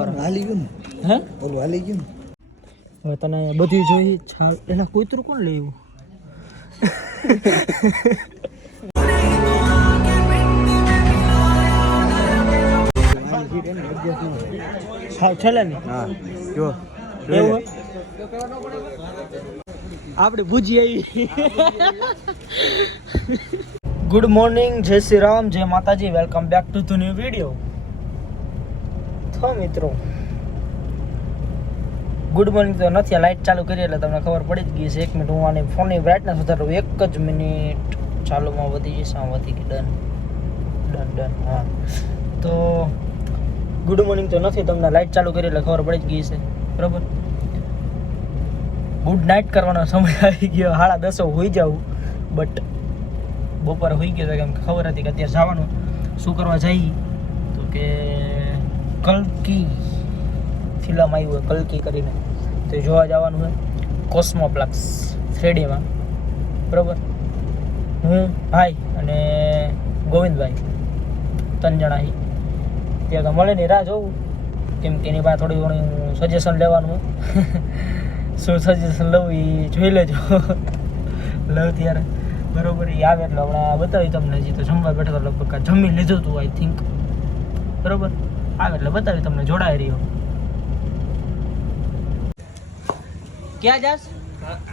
હાલી ગયું હે ઓલું હાલી ગયું હવે તને બધી જોઈ છાલ એલા કૂતરું કોણ લેવું હા છેલ્લે ને હા જો એવું આપણે ભૂજી આવી ગુડ મોર્નિંગ જય શ્રી રામ જય માતાજી welcome back to the new video તો મિત્રો ગુડ મોર્નિંગ તો નથી લાઇટ ચાલુ કરી એટલે તમને ખબર પડી જ ગઈ છે 1 મિનિટ હું આની ફોનની બ્રાઇટનેસ વધારું 1 જ મિનિટ ચાલુમાં વધી જશે વધી ગઈ ડન ડન ડન હા તો ગુડ મોર્નિંગ તો નથી તમને લાઇટ ચાલુ કરી એટલે ખબર પડી જ ગઈ છે બરાબર ગુડ નાઇટ કરવાનો સમય આવી ગયો 10:30 હોઈ જાઉં બટ બપોરે હોઈ ગયો કેમ કે ખબર હતી કે અત્યારે જવાનું શું કરવા જઈએ તો કે કલ્કી ફિલ્મ આવી હોય કલ્કી કરીને તો જોવા જવાનું હોય કોસ્મોપ્લેક્સ 3Dમાં બરાબર હું ભાઈ અને ગોવિંદભાઈ 3 જણા અહીં ત્યાં તો મળે નહીં રાહ જોવું કેમ કે એની પાસે થોડી ઘણી સજેશન લેવાનું હોય શું સજેશન લઉં એ જોઈ લેજો લઉં ત્યારે બરોબર એ આવે એટલે હમણાં બતાવી તમને હજી તો જમવા બેઠો તો લગભગ જમી લીધું હતું આઈ થિંક બરોબર આવે એટલે બતાવી તમને જોડાઈ રહ્યો ક્યાં જાસ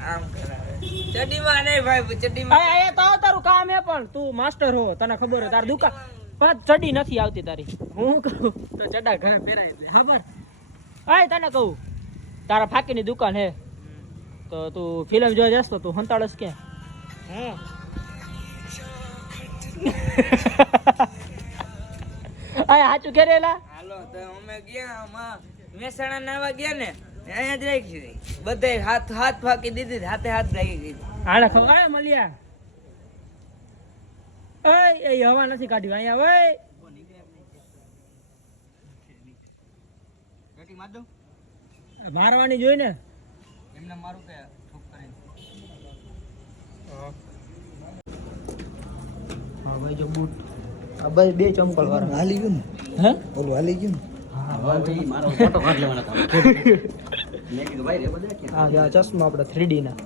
આમ કરાવે ચડીમાં નહીં ભાઈ ચડીમાં આ તો તારું કામ હે પણ તું માસ્ટર હો તને ખબર હે તાર દુકાન પણ ચડી નથી આવતી તારી હું કહું તો ચડા ઘર પહેરાય એટલે ખબર આય તને કહું તારા ફાકીની દુકાન હે તો તું ફિલ્મ જોવા જાસ તો તું હંતાળસ કે હા આય હાચું કેરેલા હાલો તો અમે ગયા આમાં મહેસાણા નાવા ગયા ને અહીંયા જ રાખી હતી બધે હાથ ફાકી દીધી હાથે હાથ રાખી દીધી આને ખબર આય મલિયા એ હવા નથી કાઢી અહીંયા ઓય ગટી માર દઉં મારવાની જોઈ ને એમને મારું કે ઠોક કરીને હા ભાઈ જો બૂટ આ ભાઈ બે ચંપલ વાળા હાલી ગયું હે ઓલું હાલી ગયું મારો ફોટો કાઢ લેવાનો મેં કીધું ભાઈ રે બધા કે હા આ ચશ્મા આપણે 3D ના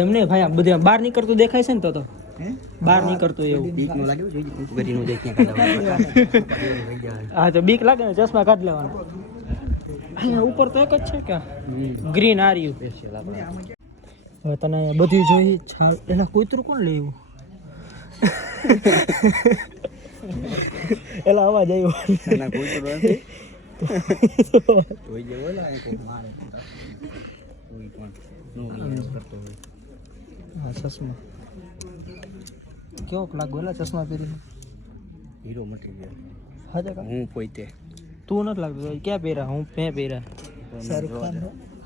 એમ નહીં ભાઈ આ બધે બહાર નીકળતું દેખાય છે ને તો હે બહાર નીકળતું એવું બીક નું લાગ્યું છે ગટી નું દેખ ક્યાં હા તો બીક લાગે ને ચશ્મા કાઢ લેવાના અહીંયા ઉપર તો એક જ છે કે ગ્રીન આર્યું હવે તને બધી જોઈ છાલ એલા કૂતરું કોણ લેવું એલા અવાજ આવ્યો ના કોઈ તો નથી કોઈ જેવો લાગે કોઈ મારે કોઈ પણ નો કરતો હોય હા ચશ્મા કેવો લાગો એલા ચશ્મા પહેરીને હીરો મટી ગયો હા જગા હું પોતે તું નથી લાગતો ક્યાં પહેર્યા હું મેં પહેર્યા શાહરુખ ખાન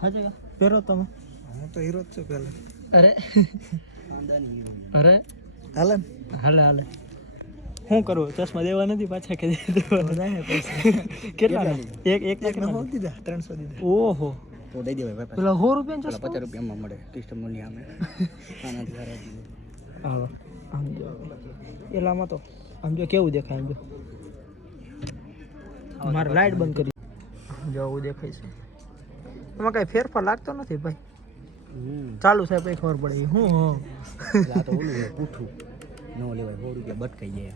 હા જગા પહેરો તમે હું તો હીરો જ છું પેલા અરે ખાનદાની હીરો અરે હાલે હાલે હાલે શું કરું ચશ્મા દેવા નથી પાછા કે કેટલા એક એક ના હોતી દા 300 દીધા ઓહો તો દઈ દેવાય ભાઈ પેલા 100 રૂપિયા પેલા 50 રૂપિયામાં મળે સિસ્ટમ ની સામે આનાથી સારા હાલો આમ જો એલામાં તો આમ જો કેવું દેખાય આમ જો મારે લાઈટ બંધ કરી જો આવું દેખાય છે એમાં કઈ ફેરફાર લાગતો નથી ભાઈ ચાલુ છે પછી ખબર પડે હું હા આ તો ઓલું પૂઠું ન લેવાય 100 રૂપિયા બટકાઈ જાય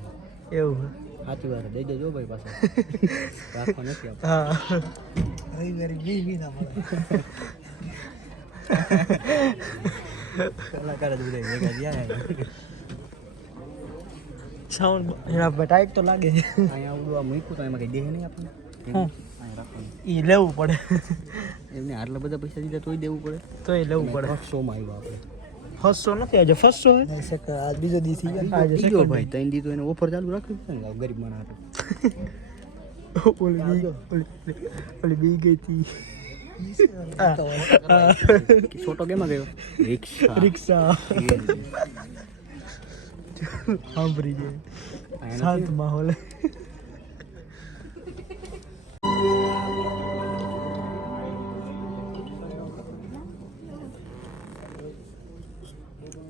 એવું સાચી વાત દઈ દેજો ભાઈ પાછા રાખવા નથી આપણે હા રવિવારે બી ના મળે કલાકાર જ બધા ભેગા ગયા સાઉન્ડ એના ટાઈટ તો લાગે અહીંયા આવડું આ મૂક્યું તો એમાં કઈ દેહ નહીં આપણને હા અહીંયા રાખવાનું એ લેવું પડે એમને આટલા બધા પૈસા દીધા તોય દેવું પડે તો એ લેવું પડે 100 માં આવ્યો આપણે ફર્સ્ટ નથી આજે ફર્સ્ટ હે નહીં સકર આજ બીજો દી થઈ ગયા આજે બીજો ભાઈ તૈન દી તો એને ઓફર ચાલુ રાખ્યું છે ને ગરીબ માણસ ઓલી બી ગઈ હતી છોટો કેમાં ગયો રિક્ષા રિક્ષા સાંભળી જાય શાંત માહોલ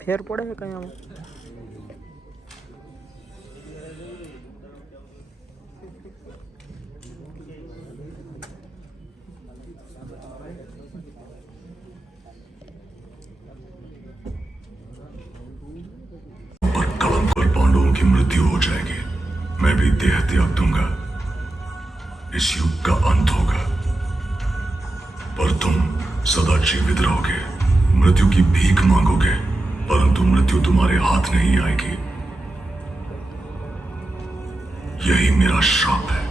ફેર પડે છે કઈ આમાં जाएगी, मैं भी देह त्याग दूंगा। इस युग का अंत होगा, पर तुम सदा जीवित रहोगे। मृत्यु की भीख मांगोगे, परंतु मृत्यु तुम्हारे हाथ नहीं आएगी। यही मेरा श्राप है।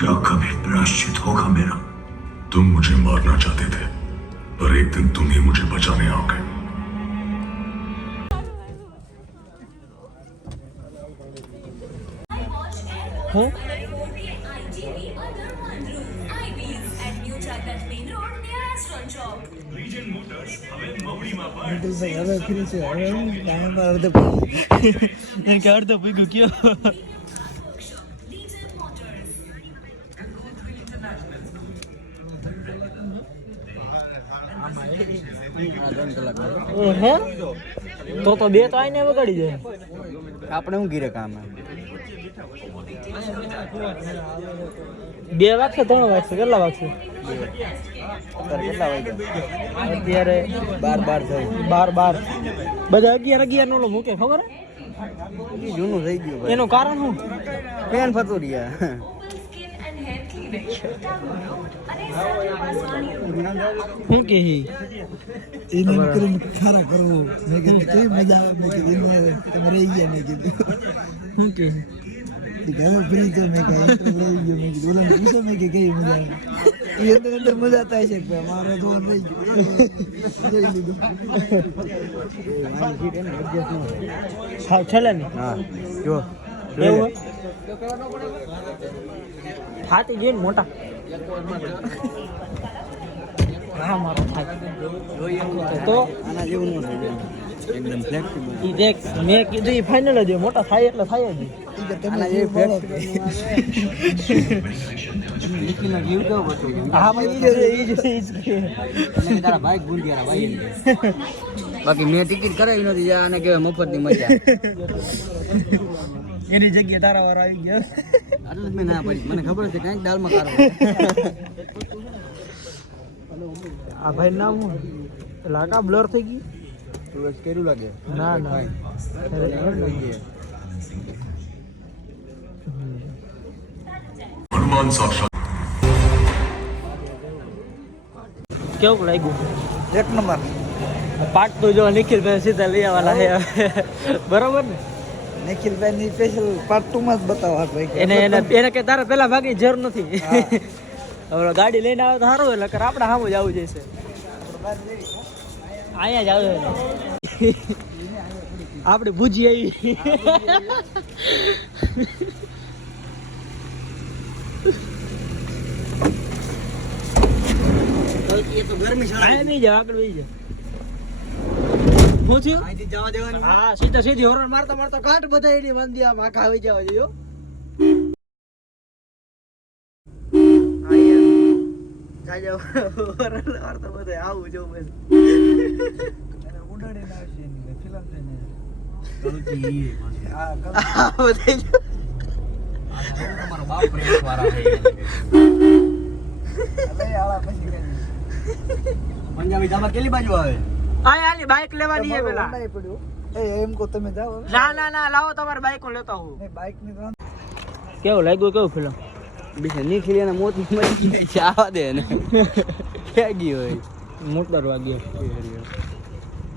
क्या कभी प्रायश्चित होगा मेरा? तुम मुझे मारना चाहते थे, पर एक दिन तुम ही मुझे बचाने आओगे। હું ભાઈ હવે ફ્રી છે હવે ટાઈમ અડધો એને કે અડધો ભેગું કયો હે તો બે તો આઈને વગાડી જાય આપણે શું ગીરે કામ બે વાગશે 3 વાગશે કેટલા વાગશે કેટલા વાગ્યા અત્યારે 12 થઈ 12 બધા 11 નો મૂકે ખબર એ જૂનું થઈ ગયું ભાઈ. એનું કારણ શું પેન ફતું રહ્યા શું કે એને એમ કરીને ખારા કરવું મેં કીધું કેવી મજા આવે મેં કીધું એને તમે રહી ગયા મેં કીધું શું કે હવે ફ્રી તો મેં કહ્યું લઈ ગયો મેં કીધું ઓલા પૂછો મેં કે કેવી મજા આવે એ અંદર મજા થાય છે કે મારે તો રહી ગયું જોઈ લીધું હા છેલ્લે ને હા જો એવું હાથી જોઈને મોટા હા મારો થાય તો આના જેવું ન થઈ જાય એકદમ ફ્લેક્સિબલ ઈ દેખ મેં કીધું ઈ ફાઇનલ જ મોટા થાય એટલે થાય જ આના જે લીકીનો જીવ કેવો હતો હા ભાઈ ઈ જ અને તારા બાઈક ભૂલ ગયા ભાઈ બાકી મેં ટિકિટ કરાવી નથી જા અને કે મફતની મજા એની જગ્યાએ તારા વાર આવી ગયો એટલે જ મેં ના પાડી મને ખબર છે કાંઈક દાલમાં કારો આ ભાઈ નામ શું લાગા બ્લર થઈ ગયું તું કેરું લાગે ના ના हनुमान साक्षात કેવું લાગ્યું એક નંબર પાટ તો જો નિખિલભાઈ સીધા લઈ આવવાના છે બરોબર ને નિખિલભાઈ ની સ્પેશિયલ પાર્ટ 2 માં જ બતાવવા ભાઈ એને કે તારે પેલા ભાગની જરૂર નથી હવે ગાડી લઈને આવે તો સારું એટલે કે આપણે સામું જ આવવું જઈશે અહીંયા જ આવે આપણે ભૂજી આવી એ તો ગરમી આયા નહીં જાવ આગળ વહી જા હું થયું અહીંથી જવા દેવાની હા સીધી હોરન મારતા મારતા કાટ બધા એની મંદી આમ આખા આવી જવા જોઈએ જાજો હોરન મારતા બધા આવું જો બસ ઉડાડી નાખશે એની ફિલ્મ થઈને તમારો બાપ પ્રેમ વાળા છે અરે આળા પછી કઈ પંજાબી જામા કેટલી બાજુ આવે આની બાઈક લેવાની છે પેલા પડ્યું એ એમ કો તમે જાઓ ના લાવો તમારી બાઈક હું લેતા હું મેં બાઇક ની તો કેવું લાગ્યું કેવું ફિલ્મ બીજા નીકળી અને મોત મરી ગઈ છે આવા દે ને ક્યાં ગઈ હોય મોટર વાગ્યા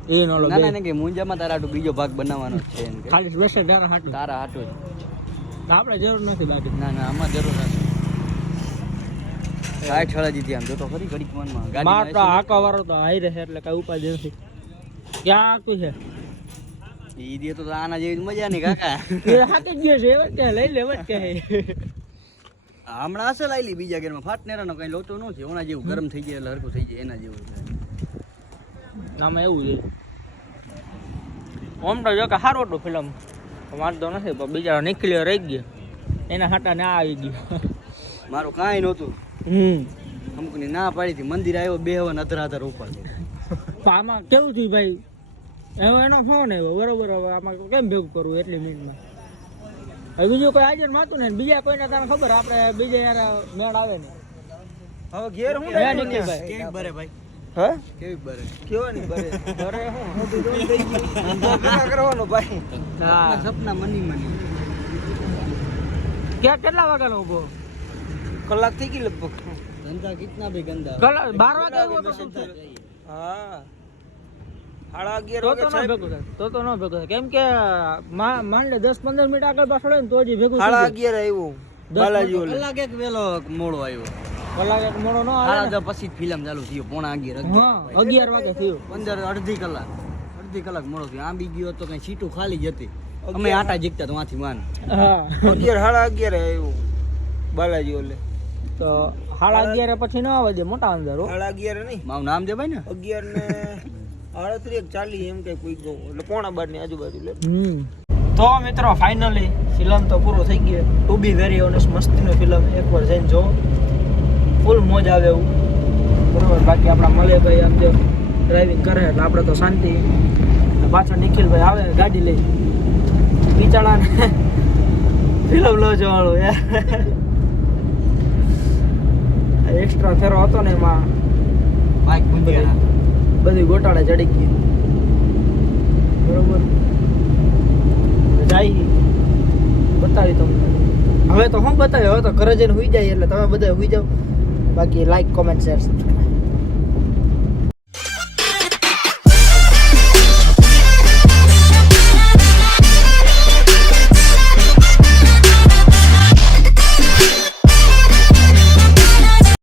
એ નો ના ના કે મુંજામાં તારા હાટુ બીજો ભાગ બનાવવાનો છે એમ કે. ખાલી બસ તારા હાટું તારા હાટુ જ આપણે જરૂર નથી બાકી ના ના આમાં જરૂર નથી સાઠ છળા જીતી આમ જો તો ખરી ઘડીક મનમાં માર તો હાકા વાળો તો હાઈ રહે એટલે કઈ ઉપાધિ નથી ક્યાં આખું છે ઈ દે તો આના જેવી મજા નહીં કાકા એ હાકી ગયો છે એવા કે લઈ લેવા કે હમણાં અસલ આયલી બીજા ગેરમાં ફાટનેરાનો કઈ લોચો ન છે ઓના જેવું ગરમ થઈ જાય એટલે હરકું થઈ જાય એના જેવું છે નામ એવું છે ઓમ તો જો કે સારું હતું ફિલ્મ વાંધો નથી પણ બીજા નીકળ્યો રહી ગયો એના હાટા ના આવી ગયો મારું કાંઈ નહોતું અમુકની ના પાડી હતી મંદિર આવ્યો બેહવાના અધર ઉપર પણ આમાં કેવું થયું ભાઈ હવે એનો ફોન આવ્યો બરોબર હવે આમાં કેમ ભેગું કરવું એટલી મિનિટમાં હવે બીજું કોઈ હાજર માતું ને બીજા કોઈને તને ખબર આપણે બીજા યાર મેળ આવે ને હવે ઘેર હું નિખિલભાઈ કેવી બરે ભાઈ હે કેવી બરે કેવો ને બરે બરે હું કરવાનો ભાઈ હા સપના મની મની કેટલા વાગ્યાનો ઊભો? કલાક થઈ ગઈ લગભગ. ધંધા કિતના ભી ગંદા. કલાક 12 વાગે આવ્યો તો શું થયું? હા 11:30 તો વાગે તો ન સાહેબ. ભેગું થાય. તો ન ભેગું થાય. કેમ કે માન લે 10-15 મિનિટ આગળ પાછળ હોય ને તો હજી ભેગું થઈ જાય. 11:30 આવ્યું બાલાજી ઓલે. કલાક એક વેલો મોડો આવ્યો. કલાક એક મોડો ન આવે ને. 10:30 પછી ફિલ્મ ચાલુ થયો 11:30. હા 11 વાગે થયું. 15 અડધી કલાક મોડો થયો. આંબી ગયો તો કઈ સીટું ખાલી જ હતી. અમે આટા જીકતા તો વાંથી માન. હા 11:30 આવ્યું બાલાજી ઓલે. તો 11:30 પછી ન આવે દે મોટા અંદર હો. 11:30 નહીં, મારું નામ દે ભાઈ ને. 11:38 એમ કઈ કોઈ ગયો એટલે 11:15 ની આજુબાજુ લે. તો મિત્રો ફાઇનલી ફિલ્મ તો પૂરો થઈ ગયો. ટુ બી વેરી ઓનેસ્ટ મસ્તીની ફિલ્મ એકવાર જઈને જો, ફૂલ મોજ આવે એવું. બરોબર. બાકી આપણા મલેભાઈ આમ જો ડ્રાઇવિંગ કરે એટલે આપણે તો શાંતિ. પાછળ નિખિલભાઈ આવે ગાડી લઈ, બિચારાને ફિલ્મ લો જવાનું યાર. એક્સ્ટ્રા ફેરો હતો ને એમાં બાઈક ગુંજ્યા. બધી ગોટાળે ચડી ગઈ. બરોબર. જાય બતાવી તમને. હવે તો હું બતાવ્યું, હવે તો ઘરે જઈને હુઈ જાય એટલે તમે બધા હુઈ જાઓ. બાકી લાઈક કોમેન્ટ શેર